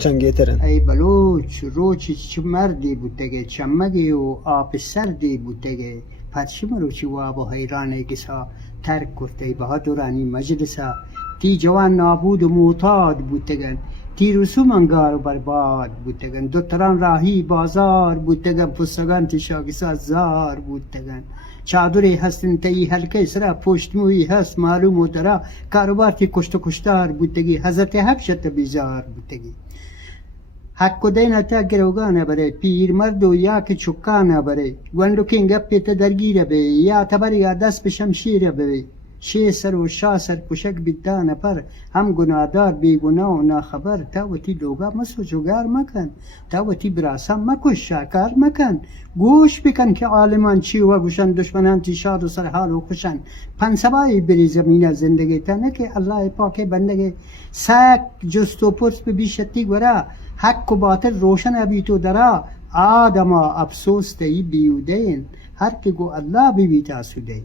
چنگیترن. ای بلوچ روچی چه مردی بودتگه چمگی و آب سردی بودتگه پرچم روچی و آب و حیرانه گسا ترک کرده بهادرانی مجلسا تی جوان نابود و معتاد بودتگن تی رسوم انگار و برباد بودتگن دکتران راهی بازار بودتگن پستگان تشاگسا زار بودتگن چادری هستن تی حلقه سرا پشت موی هست معلوم و درا کاروبار تی کشت و کشتار بودتگی حضرت حبشت بیزار بودتگی حق و دین تا گروگانه بره پیر مرد و یا که چکانه بره گوندو که گپی تا درگیره به یا تبر یا دست به شمشیره به شی سر و شا سر پشک بیدانه پر هم گناهدار بیگناه و ناخبر تا وتی لوگا مسوچوگار مکن تا وتی براسا مکش شاکار مکن گوش بکن که عالمان چی و گوشن دشمنان تی شاد و سر حال و خوشن پنسبایی بری زمین زندگی تا نکه الله پاک بندگی سک جست و پرس به بیشتی گورا حق و باطل روشن ابی تو درا آدما افسوس تی بیودین هر که گو الله بی تاسودین